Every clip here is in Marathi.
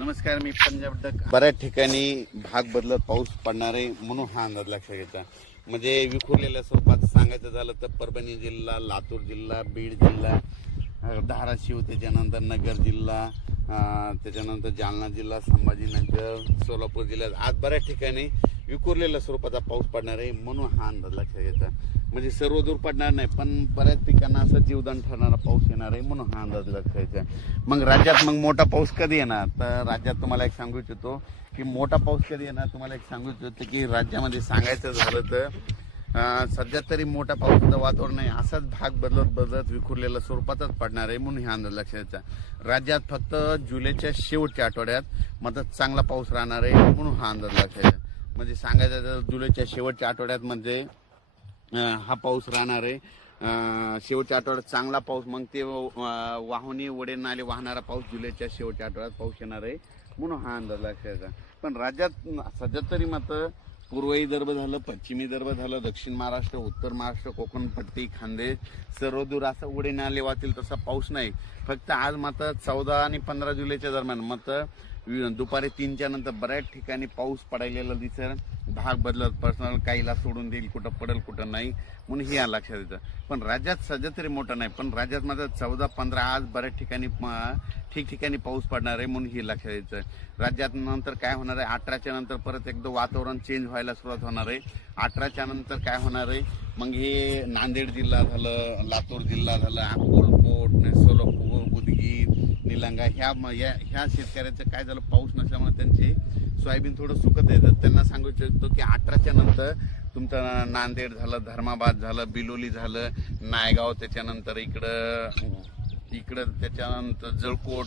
नमस्कार मी पंजाब डक बऱ्याच ठिकाणी भाग बदलत पाऊस पडणार आहे म्हणून हा अंदाज लक्षात घ्यायचा म्हणजे विखुरलेल्या स्वरूपात सांगायचं झालं तर परभणी जिल्हा लातूर जिल्हा बीड जिल्हा धाराशिव त्याच्यानंतर नगर जिल्हा त्याच्यानंतर जालना जिल्हा संभाजीनगर सोलापूर जिल्ह्यात आज बऱ्याच ठिकाणी विखुरलेल्या स्वरूपाचा पाऊस पडणार आहे म्हणून हा अंदाज लक्षात घ्यायचा म्हणजे सर्व दूर पडणार नाही पण बऱ्याच पिकांना असं जीवदान ठरणारा पाऊस येणार आहे म्हणून हा अंदाज लक्षात घ्यायचा मग राज्यात मग मोठा पाऊस कधी येणार तर राज्यात तुम्हाला एक सांगू इच्छितो की मोठा पाऊस कधी येणार तुम्हाला एक सांगू इच्छितो की राज्यामध्ये सांगायचं झालं तर सध्या तरी मोठा पावसाचं वातावरण नाही असाच भाग बदलत बदलत विखुरलेल्या स्वरूपातच पडणार आहे म्हणून हा अंदाज लक्षात राज्यात फक्त जुलैच्या शेवटच्या आठवड्यात मात्र चांगला पाऊस राहणार आहे म्हणून हा अंदाज लक्षात येतात म्हणजे सांगायचं तर जुलैच्या शेवटच्या आठवड्यात म्हणजे हा पाऊस राहणार आहे शेवटच्या आठवड्यात चांगला पाऊस मग ते वाहुनी वडे नाले वाहणारा पाऊस जुलैच्या शेवटच्या आठवड्यात पाऊस येणार आहे म्हणून हा अंदाज लक्ष पण राज्यात सध्या तरी मात्र पूर्व दर्भ झालं पश्चिमी दर्भ झालं दक्षिण महाराष्ट्र उत्तर महाराष्ट्र कोकण पट्टी खानदेश सर्व दूर असं उडे नाले वाहतील तसा पाऊस नाही फक्त आज मात्र चौदा आणि पंधरा जुलैच्या दरम्यान मात्र दुपारी तीनच्या नंतर बऱ्याच ठिकाणी पाऊस पडायलेला दिसेल भाग बदलत पर्सनल काहीला सोडून देईल कुठं पडेल कुठं नाही म्हणून हे लक्षात येतं पण राज्यात सध्या तरी मोठं नाही पण राज्यात माझं चौदा पंधरा आज बऱ्याच ठिकाणी ठिकठिकाणी पाऊस पडणार आहे म्हणून हे लक्षात येतं राज्यात नंतर काय होणार आहे अठराच्या नंतर परत एकदम वातावरण चेंज व्हायला सुरुवात होणार आहे अठराच्या नंतर काय होणार आहे मग हे नांदेड जिल्हा झालं लातूर जिल्हा झालं अकोलकोट सोलापूर उदगीर लंगा ह्या या ह्या शेतकऱ्याचं काय झालं पाऊस नसल्यामुळे त्यांचे सोयाबीन थोडं सुकत येतं त्यांना सांगू इच्छितो की अठराच्या नंतर तुमचं नांदेड झालं धर्माबाद झालं बिलोली झालं नायगाव त्याच्यानंतर इकडं इकडं त्याच्यानंतर जळकोट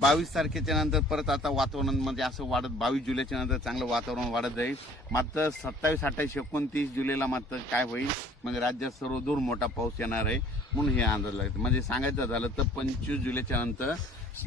बावीस तारखेच्या नंतर परत आता वातावरण म्हणजे असं वाढत बावीस जुलैच्या नंतर चांगलं वातावरण वाढत जाईल मात्र सत्तावीस अठ्ठावीस एकोणतीस जुलैला मात्र काय होईल म्हणजे राज्यात सर्वदूर मोठा पाऊस येणार आहे म्हणून हे अंदाज लागतो म्हणजे सांगायचं झालं तर पंचवीस जुलैच्या नंतर